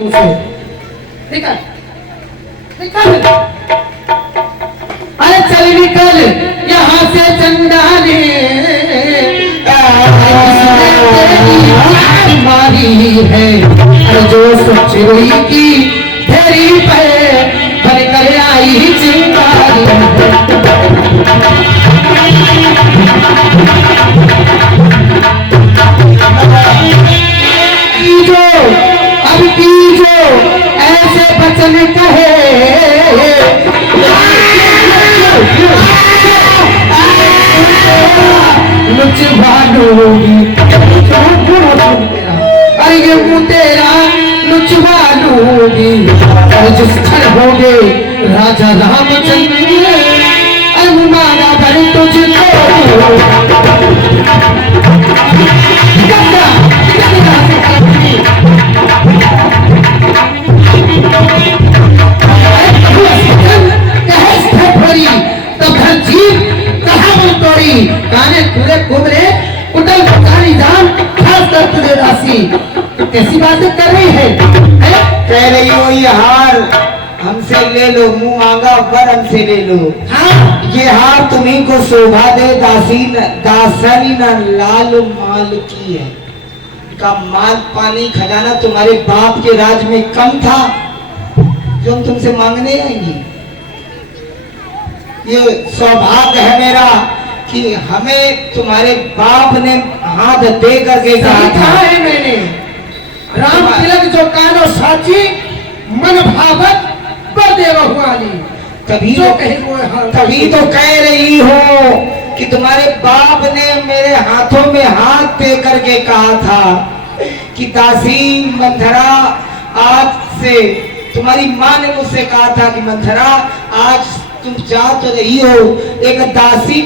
निकल निकल, अरे चल निकल यहाँ से चंडाली, मारी है जो सुचरी की फेरी पे भर कर आई चिंगारी। अब की जो ऐसे बचन कहे, लुचवालूंगी, अरे ये मुँह तेरा लुचवालूंगी, और जिस क्षण होगे राजा रामचंद्र, अनुमाना भर तुझको कैसी बातें कर रही है? कह रही हो ये हार हमसे ले लो, मुंह मांगा पर हमसे ले लो। हाँ? ये हार तुम्हीं को शोभा दे, दासनी न लाल माल की है। का माल पानी खजाना तुम्हारे बाप के राज में कम था जो हम तुमसे मांगने आएंगे। ये सौभाग्य है मेरा कि हमें तुम्हारे बाप ने हाथ दे करके कहा था। है मैंने राम तिलक जो कानो साची मन भावत बदेव हुआली, तभी तो कह रही हो कि तुम्हारे बाप ने मेरे हाथों में हाथ दे करके कहा था कि दासी मंथरा, आज से तुम्हारी माँ ने मुझसे कहा था कि मंथरा आज तुम जा तो रही हो, एक दासी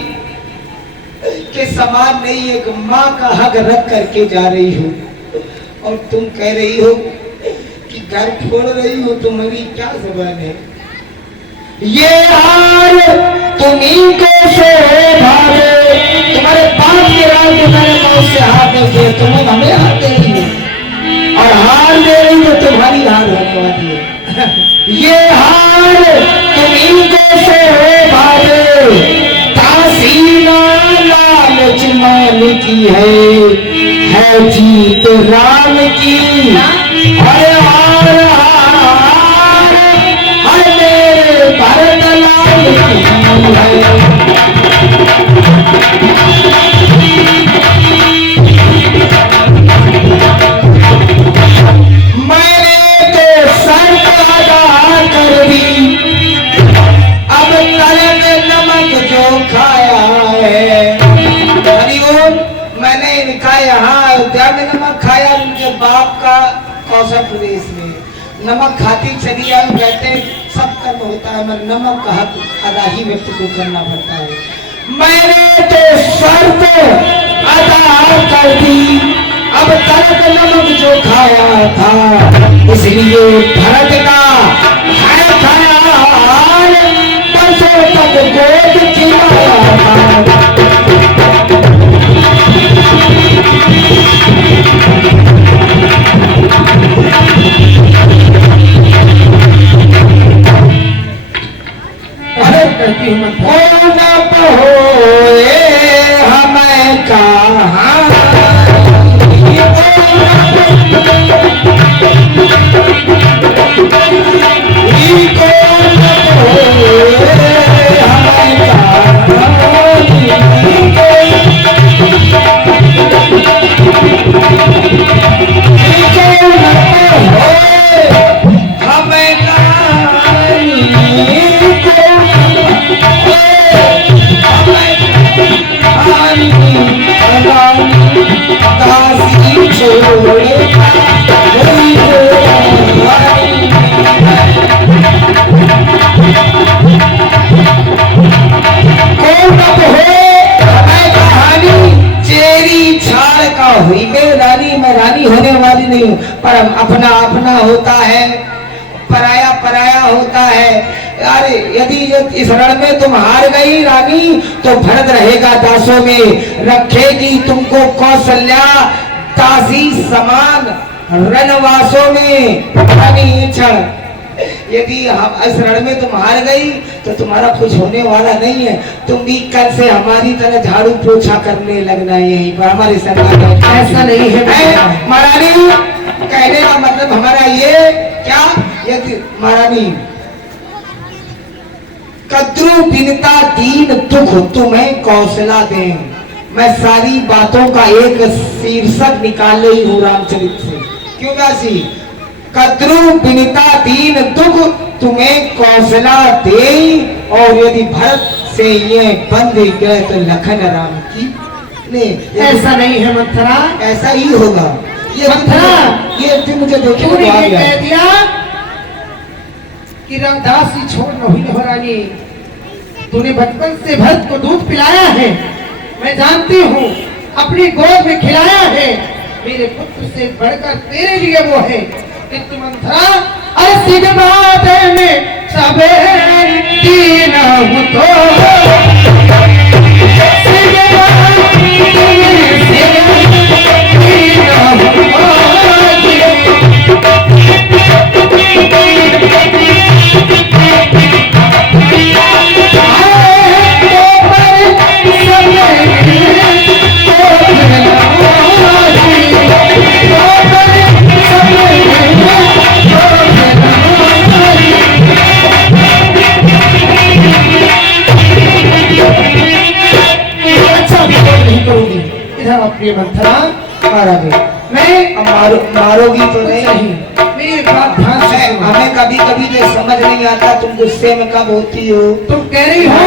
के समान नहीं, एक माँ का हक रख करके जा रही हो, और तुम कह रही हो कि घर छोड़ रही हो। तुम्हारी क्या जबान है? ये हार तुम्हीं को शोभा दे, तुम्हारे बाप के राज में मैंने बहुत से हाथ दे, तुम हमें हाथ दे रही हो, और हार दे रही हो तुम्हारी हार होने वाली है। ये हार तुम्हीं को शोभा दे, तासीना लालच मान की है जीत राम की। अरे हार हार हर मेरे भरत लाल की है। मैंने तो शर्त अदा कर दी, अब तलब नमक जो खाया है। हरिओम, मैंने इनका यहाँ अयोध्या में नमक खाया, उनके बाप का कौशल प्रदेश में नमक खाती चली आई। कहते सब कर्म होता है मगर नमक का हक अदा ही व्यक्ति को करना पड़ता है। मैंने तो शर्त अदा कर दी, अब तलक नमक जो खाया था, इसलिए भरत का है ख्याल, परसों तक गोद खिलाया था। हमें कहा हुई मैं रानी होने वाली नहीं हूँ, पर अपना अपना होता है, पराया पराया होता है। अरे यदि इस रण में तुम हार गई रानी तो भरत रहेगा दासों में, रखेगी तुमको कौशल्या दासी समान। रणवासों में पानी क्षण, यदि हम इस रण में तुम हार गई तो तुम्हारा कुछ होने वाला नहीं है। तुम भी कल से हमारी तरह झाड़ू पोछा करने लगना यही पर हमारे सरकार। ऐसा नहीं है महारानी, कहने का मतलब हमारा ये क्या, यदि महारानी कद्रू बिनता दीन दुख तुम्हें कौशला दें। मैं सारी बातों का एक शीर्षक निकाले ही हूँ रामचरित से। क्यों दासी? कद्रू बिनता दीन दुख तुम्हें कौशला दे, और यदि भरत से ये बंद गए तो लखन राम की नहीं। ऐसा नहीं है मंथरा, ऐसा ही होगा। ये मंथरा, ये तुम मुझे देखे तूने ये कह दिया कि रामदासी छोड़ नहीं हो रानी। तूने बचपन से भरत को दूध पिलाया है, मैं जानती हूँ, अपनी गोद में खिलाया है। मेरे पुत्र से बढ़कर तेरे लिए वो है। किंतु मंथरा, ऐसी बात में सबे तीन हूँ तो प्रिय मंथरा, मैं मारोगी तो नहीं। मेरी बात ध्यान से सुनो। हमें कभी कभी तो समझ नहीं आता तुम गुस्से में कब होती हो, तुम कह रही हो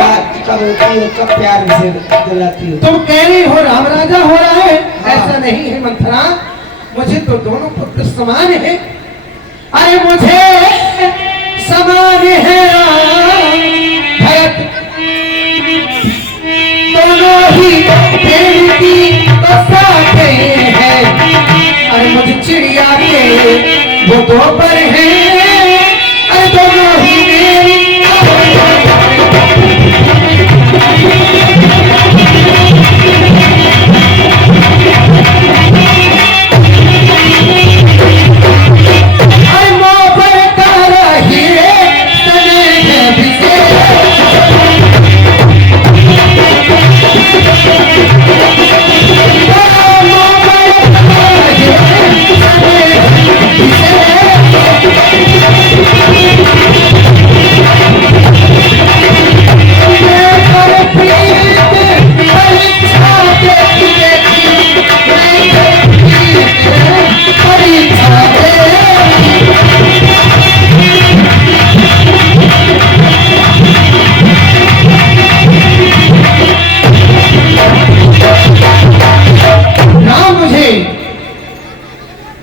कब होती हो, कब प्यार से दिलाती हो। तुम कह रही हो राम राजा हो रहा है, ऐसा नहीं है मंथरा। मुझे तो दोनों पुत्र समान है। अरे मुझे समान है भरत, दोनों ही पेड़ की बसाते हैं। अरे मुझे चिड़िया के वो दो पर है, अरे दोनों ही मेरी।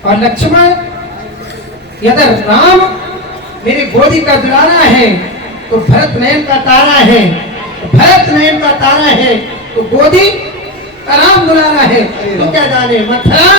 और लक्ष्मण, यदि राम मेरे गोदी का दुलारा है तो भरत नयन का तारा है, भरत नयन का तारा है तो गोदी का राम दुलारा है। तो क्या जाने मंथरा।